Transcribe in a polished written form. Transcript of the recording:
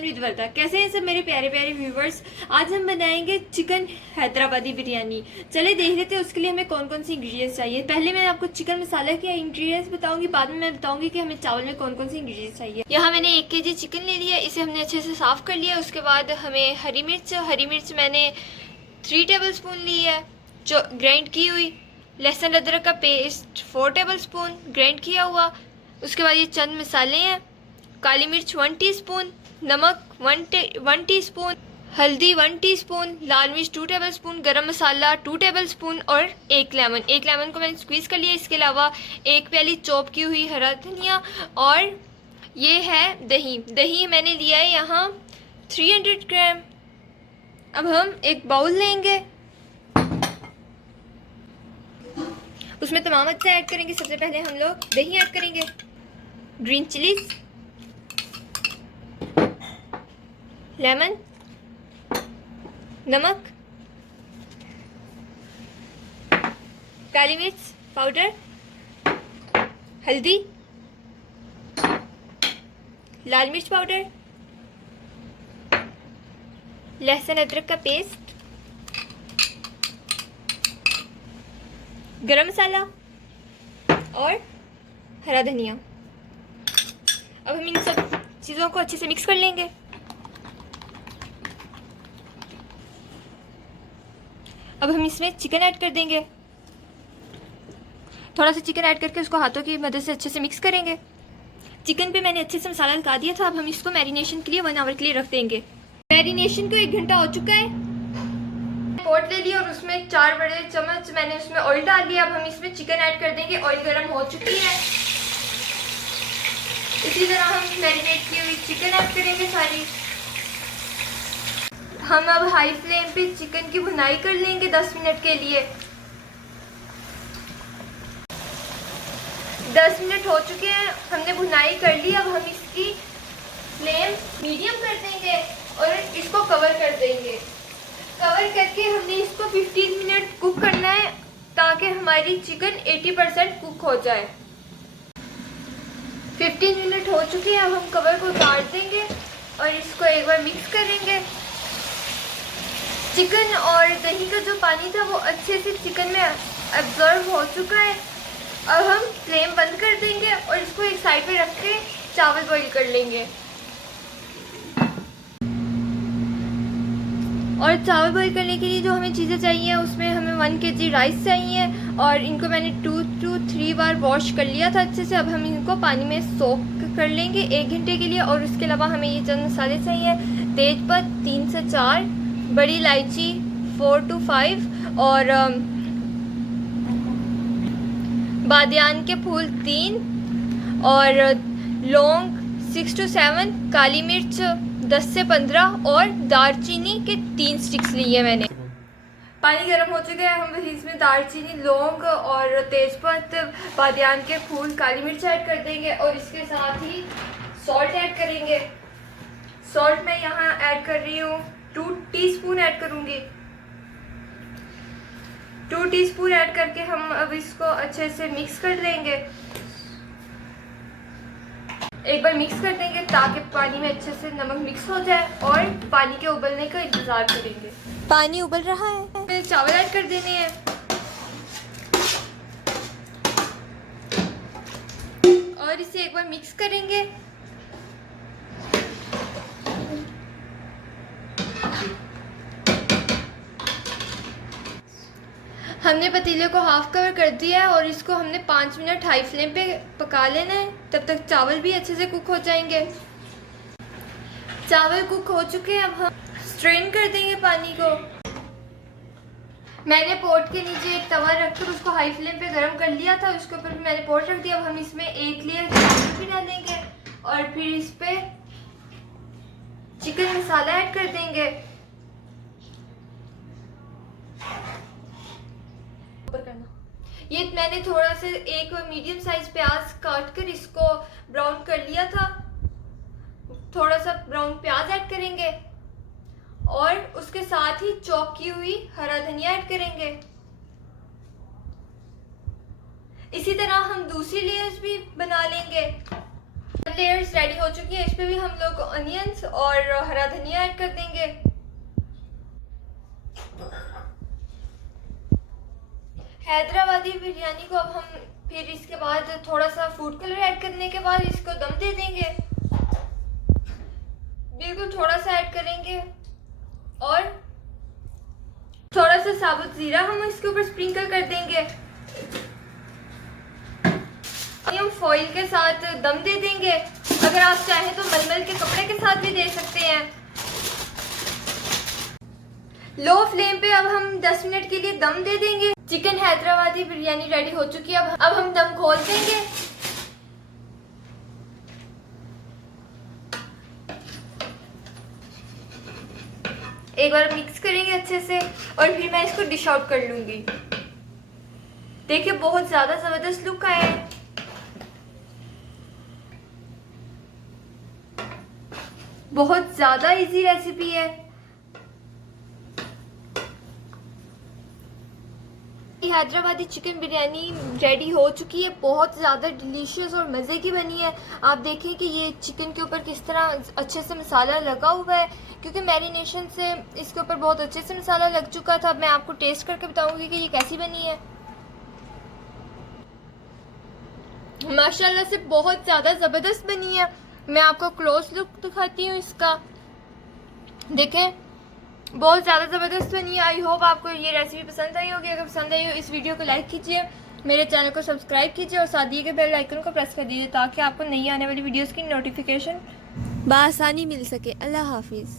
Kitchen with वर्दा। कैसे हैं सब मेरे प्यारे प्यारे व्यूवर्स। आज हम बनाएंगे चिकन हैदराबादी बिरयानी। चले देख लेते हैं उसके लिए हमें कौन कौन सी इंग्रेडिएंट्स चाहिए। पहले मैं आपको चिकन मसाला के इंग्रेडिएंट्स बताऊंगी, बाद में मैं बताऊंगी कि हमें चावल में कौन कौन सी इंग्रेडिएंट्स चाहिए। यहाँ मैंने 1 kg चिकन ले लिया, इसे हमने अच्छे से साफ़ कर लिया। उसके बाद हमें हरी मिर्च मैंने 3 टेबल स्पून ली है जो ग्राइंड की हुई। लहसुन अदरक का पेस्ट 4 टेबल स्पून ग्राइंड किया हुआ। उसके बाद ये चंद मसाले हैं, काली मिर्च 1 टीस्पून, नमक 1 टीस्पून, हल्दी 1 टीस्पून, लाल मिर्च 2 टेबल स्पून, गरम मसाला 2 टेबल स्पून और एक लेमन को मैंने स्क्वीज़ कर लिया। इसके अलावा 1 प्याली चॉप की हुई हरा धनिया और ये है दही मैंने लिया है यहाँ 300 ग्राम। अब हम एक बाउल लेंगे, उसमें तमाम अज्जा ऐड करेंगे। सबसे पहले हम लोग दही ऐड करेंगे, ग्रीन चिलीज, लेमन, नमक, काली मिर्च पाउडर, हल्दी, लाल मिर्च पाउडर, लहसुन अदरक का पेस्ट, गरम मसाला और हरा धनिया। अब हम इन सब चीज़ों को अच्छे से मिक्स कर लेंगे। अब हम इसमें चिकन ऐड कर देंगे। थोड़ा सा चिकन ऐड करके उसको हाथों की मदद से अच्छे से मिक्स करेंगे। चिकन पे मैंने अच्छे से मसाला लगा दिया था। अब हम इसको मैरिनेशन के लिए 1 आवर के लिए रख देंगे। मैरिनेशन को 1 घंटा हो चुका है। पॉट ले लिया और उसमें 4 बड़े चम्मच मैंने उसमें ऑयल डाल दिया। अब हम इसमें चिकन ऐड कर देंगे। ऑयल गर्म हो चुकी है। इसी तरह हम मैरिनेट की हुई चिकन ऐड करेंगे सारी। हम अब हाई फ्लेम पे चिकन की भुनाई कर लेंगे 10 मिनट के लिए। 10 मिनट हो चुके हैं, हमने भुनाई कर ली। अब हम इसकी फ्लेम मीडियम कर देंगे और इसको कवर कर देंगे। कवर करके हमने इसको 15 मिनट कुक करना है ताकि हमारी चिकन 80% कुक हो जाए। 15 मिनट हो चुके हैं। अब हम कवर को काट देंगे और इसको एक बार मिक्स करेंगे। चिकन और दही का जो पानी था वो अच्छे से चिकन में एब्जॉर्ब हो चुका है। अब हम फ्लेम बंद कर देंगे और इसको एक साइड पे रख के चावल बॉईल कर लेंगे। और चावल बॉईल करने के लिए जो हमें चीज़ें चाहिए उसमें हमें 1 kg राइस चाहिए और इनको मैंने 2 to 3 बार वॉश कर लिया था अच्छे से। अब हम इनको पानी में सोक कर लेंगे 1 घंटे के लिए। और उसके अलावा हमें ये चंद मसाले चाहिए, तेज़पत्ता 3 से 4, बड़ी इलायची 4 to 5 और बादियान के फूल 3 और लौंग 6 to 7, काली मिर्च 10 से 15 और दालचीनी के 3 स्टिक्स लिए मैंने। पानी गर्म हो चुका है। हम इसमें दालचीनी, लौंग और तेज़पत्ता, बादियान के फूल, काली मिर्च ऐड कर देंगे और इसके साथ ही सॉल्ट ऐड करेंगे। सॉल्ट मैं यहाँ ऐड कर रही हूँ 2 टीस्पून ऐड करूँगी। 2 टीस्पून ऐड करके हम अब इसको अच्छे से मिक्स कर देंगे। एक बार मिक्स कर देंगे ताकि पानी में अच्छे से नमक मिक्स हो जाए और पानी के उबलने का इंतज़ार करेंगे। पानी उबल रहा है, फिर चावल ऐड कर देने हैं और इसे एक बार मिक्स करेंगे। हमने पतीले को हाफ कवर कर दिया है और इसको हमने 5 मिनट हाई फ्लेम पे पका लेना है। तब तक चावल भी अच्छे से कुक हो जाएंगे। चावल कुक हो चुके हैं। अब हम स्ट्रेन कर देंगे पानी को। मैंने पॉट के नीचे एक तवा रखकर उसको हाई फ्लेम पे गरम कर लिया था। उसके ऊपर भी मैंने पॉट रख दिया। अब हम इसमें 1 लेयर चावल भी डालेंगे और फिर इस पे चिकन मसाला ऐड कर देंगे। ये मैंने थोड़ा सा एक मीडियम साइज प्याज काट कर इसको ब्राउन कर लिया था। थोड़ा सा ब्राउन प्याज ऐड करेंगे और उसके साथ ही चॉप की हुई हरा धनिया ऐड करेंगे। इसी तरह हम दूसरी लेयर्स भी बना लेंगे। लेयर्स रेडी हो चुकी है। इस पे भी हम लोग अनियंस और हरा धनिया ऐड कर देंगे। हैदराबादी बिरयानी को अब हम फिर इसके बाद थोड़ा सा फूड कलर ऐड करने के बाद इसको दम दे देंगे। बिल्कुल थोड़ा सा ऐड करेंगे और थोड़ा सा साबुत जीरा हम इसके ऊपर स्प्रिंकल कर देंगे। हम फॉइल के साथ दम दे देंगे। अगर आप चाहें तो मलमल के कपड़े के साथ भी दे सकते हैं। लो फ्लेम पे अब हम 10 मिनट के लिए दम दे देंगे। चिकन हैदराबादी बिरयानी रेडी हो चुकी है। अब हम दम खोल देंगे। एक बार मिक्स करेंगे अच्छे से और फिर मैं इसको डिश आउट कर लूंगी। देखिए बहुत ज्यादा जबरदस्त लुक आया है। बहुत ज्यादा इजी रेसिपी है। हैदराबादी चिकन बिरयानी रेडी हो चुकी है। बहुत ज़्यादा डिलीशियस और मज़े की बनी है। आप देखें कि ये चिकन के ऊपर किस तरह अच्छे से मसाला लगा हुआ है, क्योंकि मैरिनेशन से इसके ऊपर बहुत अच्छे से मसाला लग चुका था। अब मैं आपको टेस्ट करके बताऊंगी कि ये कैसी बनी है। माशाल्लाह से बहुत ज़्यादा ज़बरदस्त बनी है। मैं आपको क्लोज लुक दिखाती हूँ इसका। देखें बहुत ज़्यादा ज़बरदस्त बनी है। आई होप आपको ये रेसिपी पसंद आई होगी। अगर पसंद आई हो इस वीडियो को लाइक कीजिए, मेरे चैनल को सब्सक्राइब कीजिए और साथ दिए गए बेल आइकन को प्रेस कर दीजिए ताकि आपको नई आने वाली वीडियोस की नोटिफिकेशन बआसानी मिल सके। अल्लाह हाफिज़।